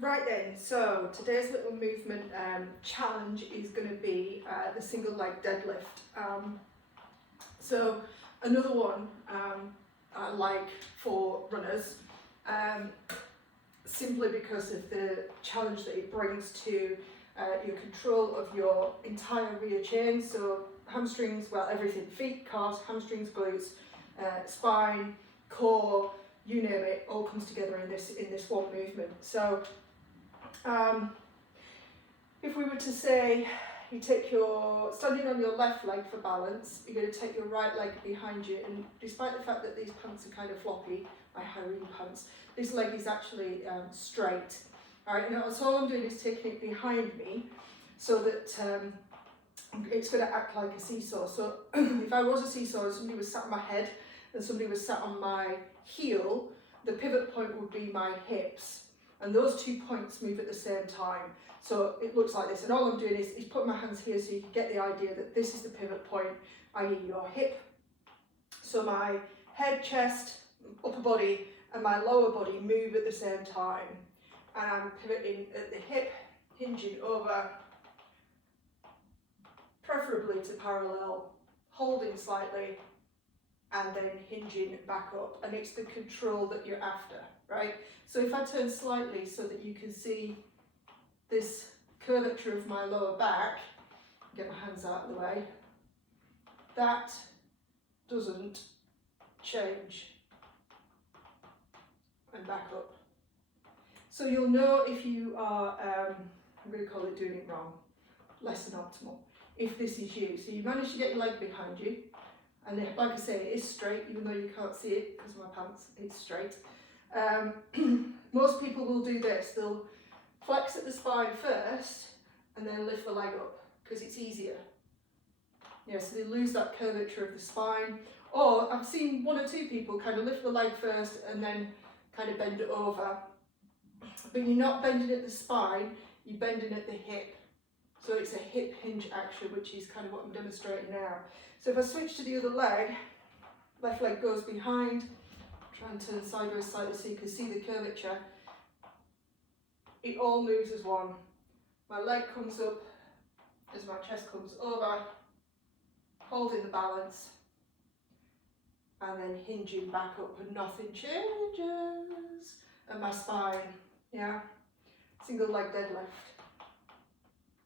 Right then, so today's little movement challenge is going to be the single leg deadlift. So another one I like for runners, simply because of the challenge that it brings to your control of your entire rear chain. So hamstrings, well, everything, feet, calves, hamstrings, glutes, spine, core, you name it, all comes together in this one movement. So if we were to say you take your, standing on your left leg for balance, you're going to take your right leg behind you, and despite the fact that these pants are kind of floppy, my Harry pants, this leg is actually straight. Alright, now so all I'm doing is taking it behind me so that it's going to act like a seesaw. So if I was a seesaw and somebody was sat on my head and somebody was sat on my heel, the pivot point would be my hips. And those 2 points move at the same time. So it looks like this. And all I'm doing is putting my hands here so you can get the idea that this is the pivot point, i.e. your hip. So my head, chest, upper body and my lower body move at the same time. And I'm pivoting at the hip, hinging over, preferably to parallel, holding slightly, and then hinging back up. And it's the control that you're after, right? So if I turn slightly so that you can see this curvature of my lower back, get my hands out of the way, that doesn't change, and back up. So you'll know if you are, I'm going to call it doing it wrong, less than optimal, if this is you. So you manage to get your leg behind you, and then, like I say, it is straight, even though you can't see it because of my pants, it's straight. Most people will do this, they'll flex at the spine first and then lift the leg up because it's easier. Yeah, so they lose that curvature of the spine. Or I've seen 1 or 2 people kind of lift the leg first and then kind of bend it over. But you're not bending at the spine, you're bending at the hip. So it's a hip hinge action, which is kind of what I'm demonstrating now. So if I switch to the other leg, left leg goes behind, try and turn sideways slightly so you can see the curvature. It all moves as one. My leg comes up as my chest comes over, holding the balance, and then hinging back up, and nothing changes. And my spine, yeah, single leg deadlift.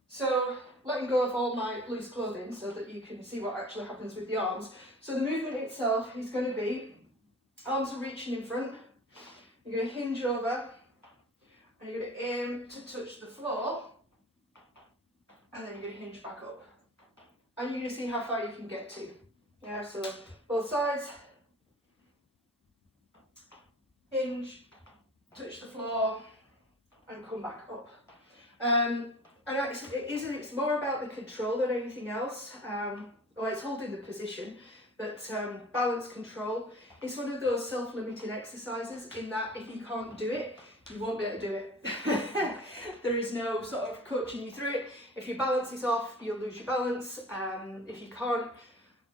So letting go of all my loose clothing so that you can see what actually happens with the arms. So the movement itself is going to be, arms are reaching in front, you're going to hinge over, and you're going to aim to touch the floor, and then you're going to hinge back up. And you're going to see how far you can get to. Yeah, so both sides, hinge, touch the floor, and come back up. And it's more about the control than anything else. Well, it's holding the position, but balance control. It's one of those self-limiting exercises in that if you can't do it, you won't be able to do it. There is no sort of coaching you through it. If your balance is off, you'll lose your balance. If you can't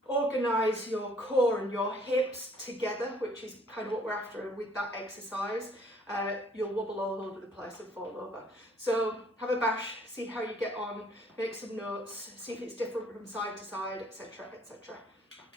organise your core and your hips together, which is kind of what we're after with that exercise, you'll wobble all over the place and fall over. So have a bash, see how you get on, make some notes, see if it's different from side to side, etc, etc.